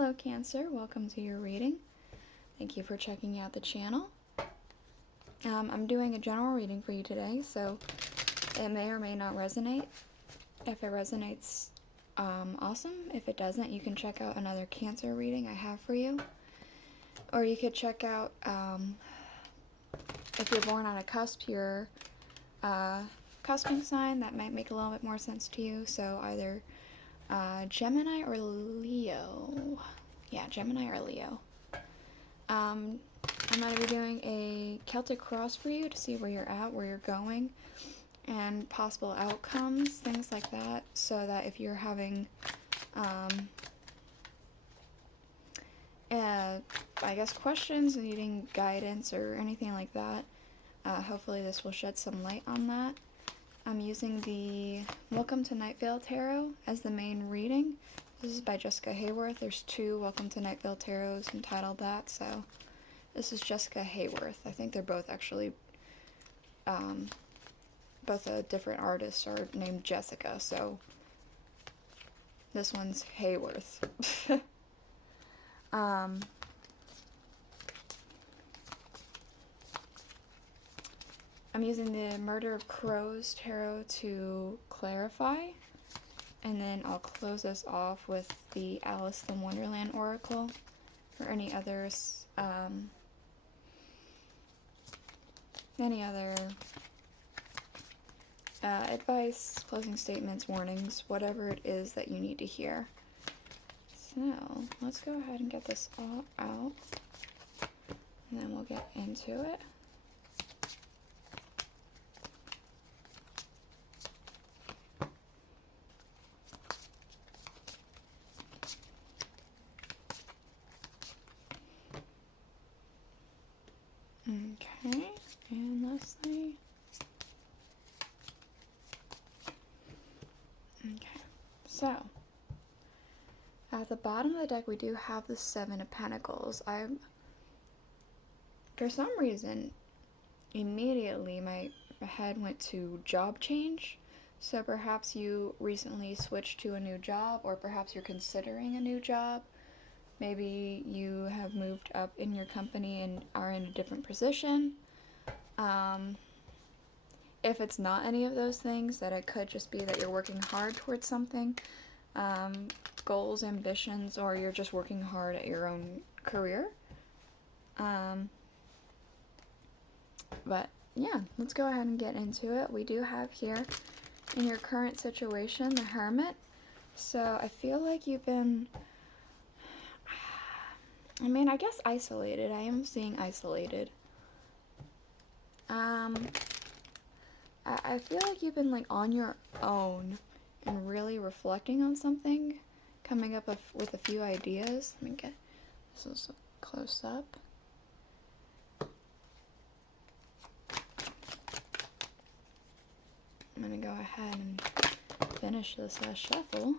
Hello Cancer, welcome to your reading. Thank you for checking out the channel. I'm doing a general reading for you today, so it may or may not resonate. If it resonates, awesome. If it doesn't, you can check out another Cancer reading I have for you. Or you could check out, if you're born on a cusp, your cusping sign, that might make a little bit more sense to you. So either Gemini or Leo. Yeah, Gemini or Leo. I'm going to be doing a Celtic cross for you to see where you're at, where you're going, and possible outcomes, things like that, so that if you're having, I guess, questions, needing guidance, or anything like that, hopefully this will shed some light on that. I'm using the Welcome to Night Vale Tarot as the main reading. This is by Jessica Hayworth. There's two Welcome to Night Vale Tarots entitled that, so this is Jessica Hayworth. I think they're both actually, both different artists are named Jessica, so this one's Hayworth. I'm using the Murder of Crows Tarot to clarify, and then I'll close this off with the Alice in Wonderland Oracle for any others, advice, closing statements, warnings, whatever it is that you need to hear. So let's go ahead and get this all out, and then we'll get into it. Okay, and lastly, okay, so at the bottom of the deck we do have the Seven of Pentacles. For some reason, immediately my head went to job change, so perhaps you recently switched to a new job, or perhaps you're considering a new job. Maybe you have moved up in your company and are in a different position. If it's not any of those things, that it could just be that you're working hard towards something, goals, ambitions, or you're just working hard at your own career. But yeah, let's go ahead and get into it. We do have here, in your current situation, the Hermit. So I feel like you've been, I guess isolated. I am seeing isolated. I feel like you've been like on your own and really reflecting on something, coming up with a few ideas. Let me get this is close up. I'm gonna go ahead and finish this shuffle.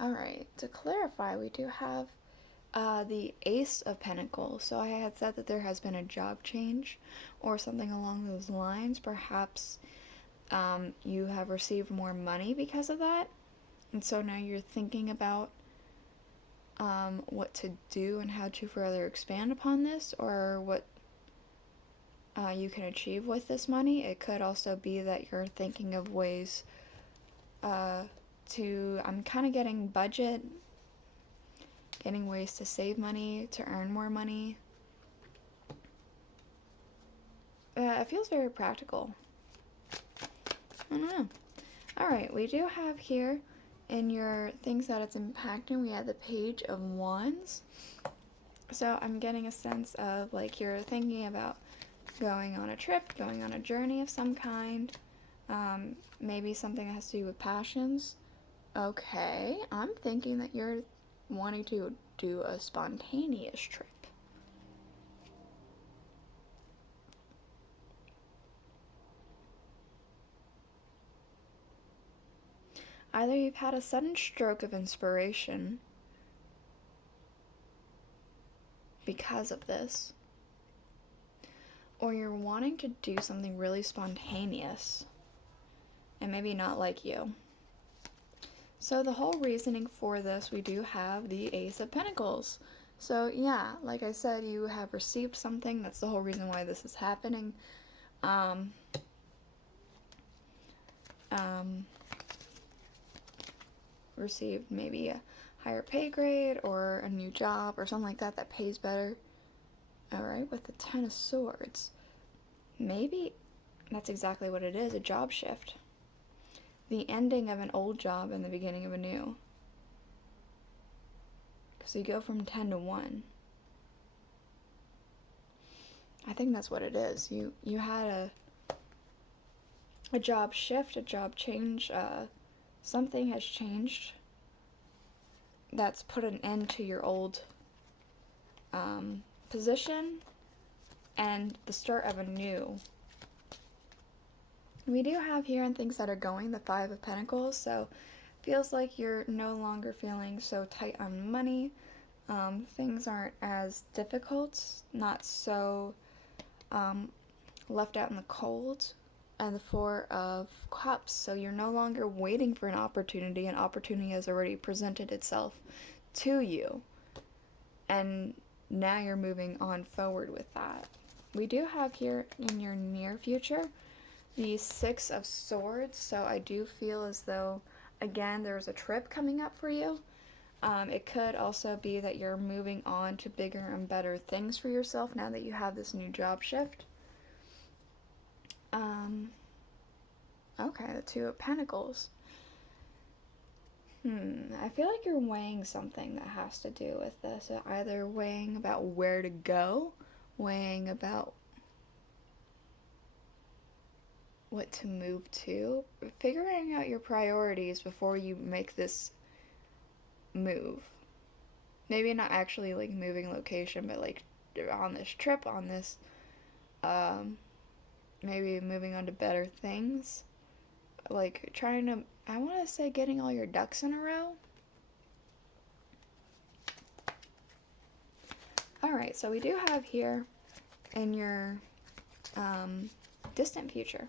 Alright, to clarify, we do have the Ace of Pentacles. So I had said that there has been a job change or something along those lines. Perhaps you have received more money because of that, and so now you're thinking about what to do and how to further expand upon this, or what you can achieve with this money. It could also be that you're thinking of ways I'm kind of getting budget, getting ways to save money, to earn more money. It feels very practical. I don't know. Alright, we do have here in your things that it's impacting, we have the Page of Wands. So I'm getting a sense of like you're thinking about going on a trip, going on a journey of some kind. Maybe something that has to do with passions. Okay, I'm thinking that you're wanting to do a spontaneous trip. Either you've had a sudden stroke of inspiration because of this, or you're wanting to do something really spontaneous and maybe not like you. So the whole reasoning for this, we do have the Ace of Pentacles. So yeah, like I said, you have received something. That's the whole reason why this is happening. Received maybe a higher pay grade or a new job or something like that that pays better. Alright, with the Ten of Swords. Maybe that's exactly what it is, a job shift. The ending of an old job and the beginning of a new. So you go from 10 to 1. I think that's what it is. You had a job shift, a job change, something has changed that's put an end to your old position and the start of a new. We do have here in things that are going the Five of Pentacles, so feels like you're no longer feeling so tight on money. Things aren't as difficult, not so left out in the cold. And the Four of Cups, so you're no longer waiting for an opportunity. An opportunity has already presented itself to you, and now you're moving on forward with that. We do have here in your near future the Six of Swords, so I do feel as though, again, there's a trip coming up for you. It could also be that you're moving on to bigger and better things for yourself now that you have this new job shift. Okay, the Two of Pentacles. I feel like you're weighing something that has to do with this. Either weighing about where to go, weighing about what to move to, figuring out your priorities before you make this move. Maybe not actually like moving location, but like on this trip, on this, maybe moving on to better things. Like trying to, I want to say getting all your ducks in a row. Alright, so we do have here in your distant future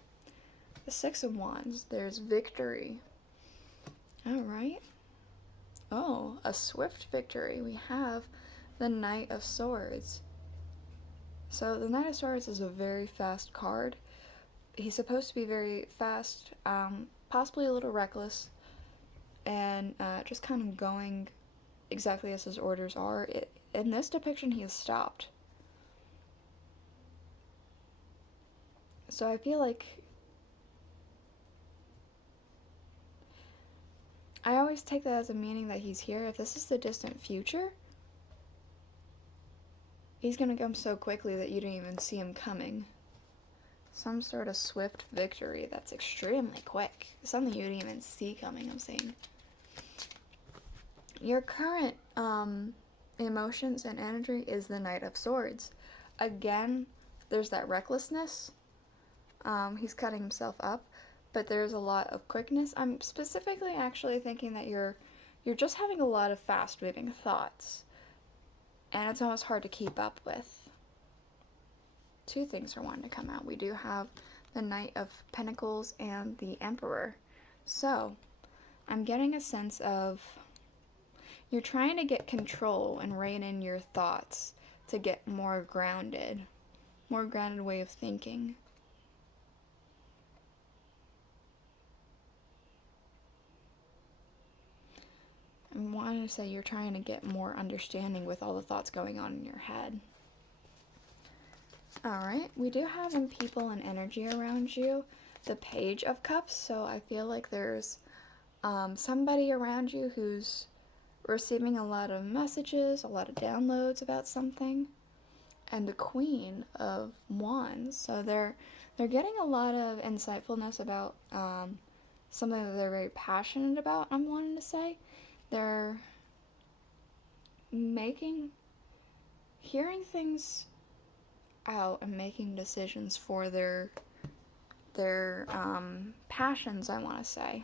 the Six of Wands. There's victory. Alright. Oh, a swift victory. We have the Knight of Swords. So the Knight of Swords is a very fast card. He's supposed to be very fast, possibly a little reckless, and just kind of going exactly as his orders are. In this depiction, he has stopped. So I feel like I always take that as a meaning that he's here. If this is the distant future, he's going to come so quickly that you don't even see him coming. Some sort of swift victory that's extremely quick. Something you didn't even see coming, I'm saying. Your current emotions and energy is the Knight of Swords. Again, there's that recklessness. He's cutting himself up, but there's a lot of quickness. I'm specifically actually thinking that you're just having a lot of fast-moving thoughts, and it's almost hard to keep up with. Two things are wanting to come out. We do have the Knight of Pentacles and the Emperor. So, I'm getting a sense of you're trying to get control and rein in your thoughts to get more grounded way of thinking. I wanted to say you're trying to get more understanding with all the thoughts going on in your head. Alright, we do have in people and energy around you the Page of Cups, so I feel like there's somebody around you who's receiving a lot of messages, a lot of downloads about something, and the Queen of Wands, so they're getting a lot of insightfulness about something that they're very passionate about, I'm wanting to say. They're hearing things out and making decisions for their passions, I want to say.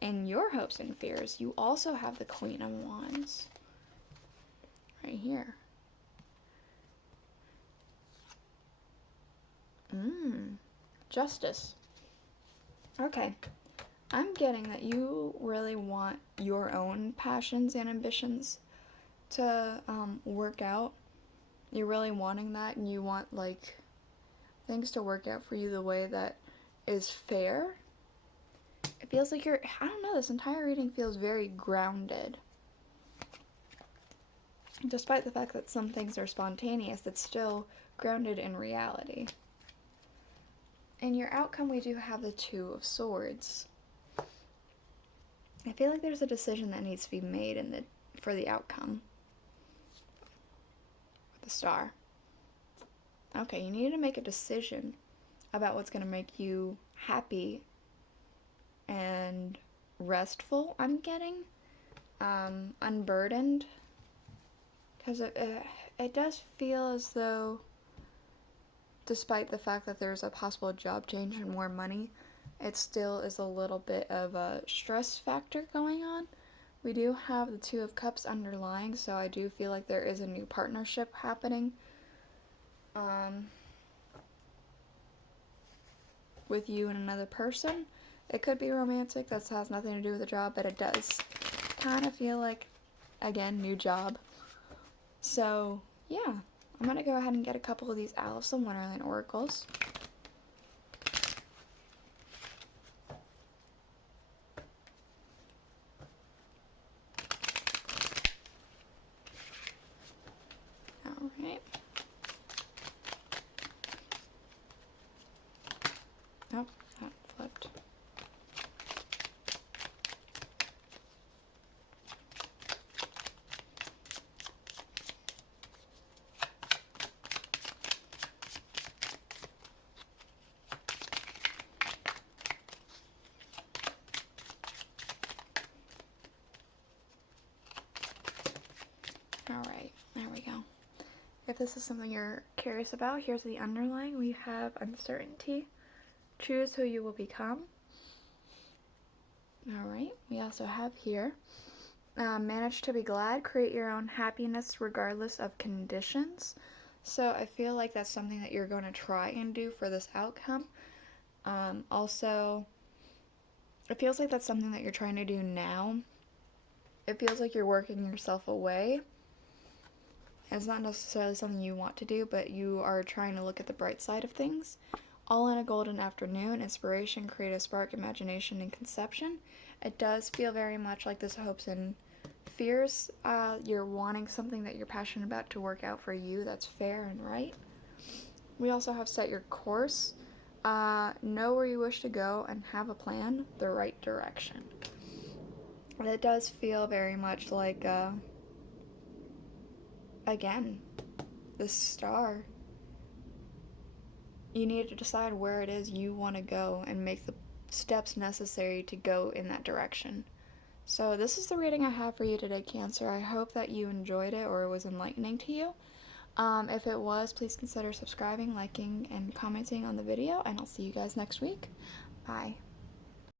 In your hopes and fears, you also have the Queen of Wands right here. Justice. Okay. I'm getting that you really want your own passions and ambitions to work out. You're really wanting that, and you want, like, things to work out for you the way that is fair. It feels like you're, I don't know, this entire reading feels very grounded. Despite the fact that some things are spontaneous, it's still grounded in reality. In your outcome, we do have the Two of Swords. I feel like there's a decision that needs to be made for the outcome. The Star. Okay, you need to make a decision about what's going to make you happy and restful, I'm getting. Unburdened. Because it does feel as though, despite the fact that there's a possible job change and more money, it still is a little bit of a stress factor going on. We do have the Two of Cups underlying, so I do feel like there is a new partnership happening with you and another person. It could be romantic, that has nothing to do with the job, but it does kind of feel like, again, new job. So, yeah, I'm going to go ahead and get a couple of these Alice in Wonderland oracles. Alright. Oh, that flipped. Alright, there we go. If this is something you're curious about, here's the underlying. We have uncertainty. Choose who you will become. Alright, we also have here, manage to be glad, create your own happiness regardless of conditions. So I feel like that's something that you're going to try and do for this outcome. Also, it feels like that's something that you're trying to do now. It feels like you're working yourself away. It's not necessarily something you want to do, but you are trying to look at the bright side of things. All in a golden afternoon, inspiration, creative spark, imagination, and conception. It does feel very much like this hopes and fears. You're wanting something that you're passionate about to work out for you that's fair and right. We also have set your course, know where you wish to go, and have a plan, the right direction. It does feel very much like, again, the Star. You need to decide where it is you want to go and make the steps necessary to go in that direction. So this is the reading I have for you today, Cancer. I hope that you enjoyed it or it was enlightening to you. If it was, please consider subscribing, liking, and commenting on the video, and I'll see you guys next week. Bye.